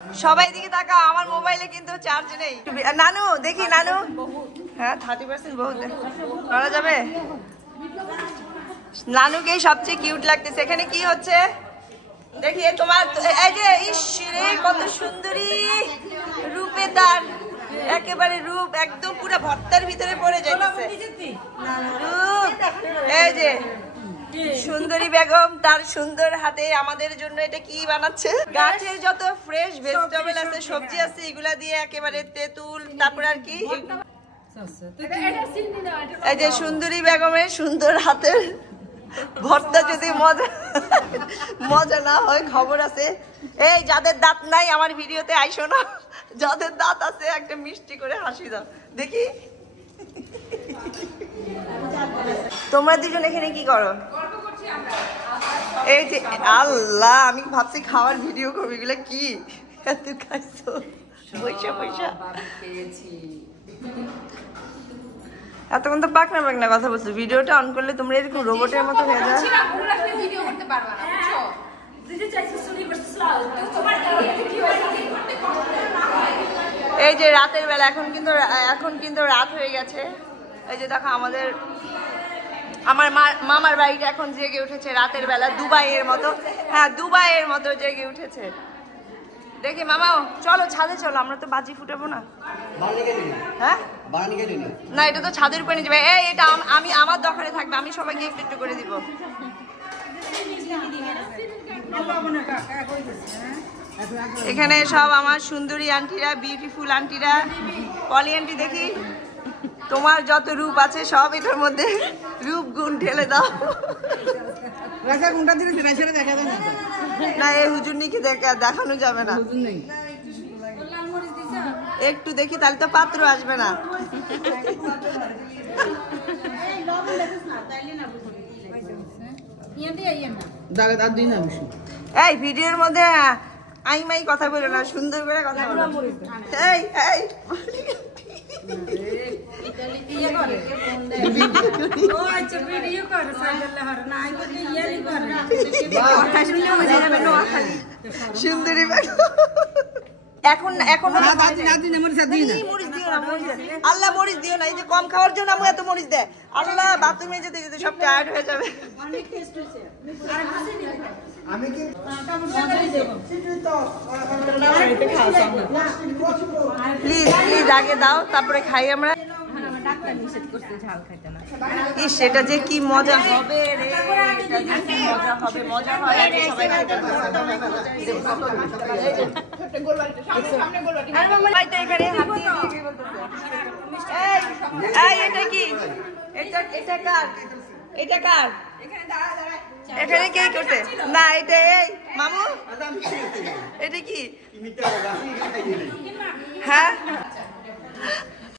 সবাই দিকে তাকা, আমার মোবাইলে কিন্তু চার্জ নেই। নানু দেখি, নানু হ্যাঁ 30% বহুত করা যাবে। নানুকে সবচেয়ে কিউট লাগতেছে। এখানে কি হচ্ছে দেখি, তোমার এই যে ইস রে কত সুন্দরী রূপে, তার একেবারে রূপ একদম পুরো ভর্তার ভিতরে পড়ে যাইতেছে রূপ। এই যে সুন্দরী বেগম তার সুন্দর হাতে আমাদের জন্য এটা কি বানাচ্ছে, গাছের যত ফ্রেশ ভেজিটেবল আছে, সবজি আছে, এগুলা দিয়ে একেবারে তেঁতুল, তারপর আর কি এই যে সুন্দরী বেগমের সুন্দর হাতের ভর্তা যদি মজা না হয় খবর আছে। এই যাদের দাঁত নাই আমার ভিডিওতে আইসো না, যাদের দাঁত আছে একটা মিষ্টি করে হাসি দাও দেখি। তোমরা দুজন এখানে কি করো? এই যে আল্লাহ, আমি ভাবছি খাওয়ার ভিডিও করবো, এগুলো কি এত খাইছো? পয়সা পয়সা এতক্ষণ তো পাকনা পাকনা কথা বলছো, ভিডিওটা অন করলে তোমরা এরকম রোবটের মতো হয়ে যাও। এই যে রাতের বেলা, এখন কিন্তু রাত হয়ে গেছে। এই যে দেখো আমার মামার বাড়িটা এখন জেগে উঠেছে রাতের বেলা, দুবাইয়ের মতো। হ্যাঁ দুবাইয়ের মতো জেগে উঠেছে। দেখি মামা চলো ছাদে চলো, আমরা তো বাজি ফুটাবো না। হ্যাঁ না, এটা তো ছাদের উপরে নিয়ে যাবে। এই এটা আমি আমার দখলে থাকবে, আমি সবাইকে একটু একটু করে দিব। এখানে সব আমার সুন্দরী আন্টিরা, বিউটিফুল আন্টিরা। পলি আন্টি দেখি তোমার যত রূপ আছে সব এটার মধ্যে রূপ গুণ ঢেলে দাও। না এই হুজুরনিকে দেখানো যাবে না, একটু দেখি তাহলে তো পাত্র আসবে না। এই ভিডিওর মধ্যে আই মাই কথা বলো না, সুন্দর করে কথা বলো। এই এই সুন্দরী এখন আল্লাহ মরিচ দিও না, এই যে কম খাওয়ার জন্য আমি এত মরিচ দেয়। আল্লাহ বাথরুমে যেতে যেতে সব টায়ার্ড হয়ে যাবে। প্লিজ প্লিজ আগে দাও, তারপরে খাই আমরা। ইস এটা যে কি মজা হবে রে, এটা যে কি মজা হবে, মজা হয়। এটা কি, এটা কার, এটা কার, এখানে কে করছে? না এটা এই মামু, এটা কি? হ্যাঁ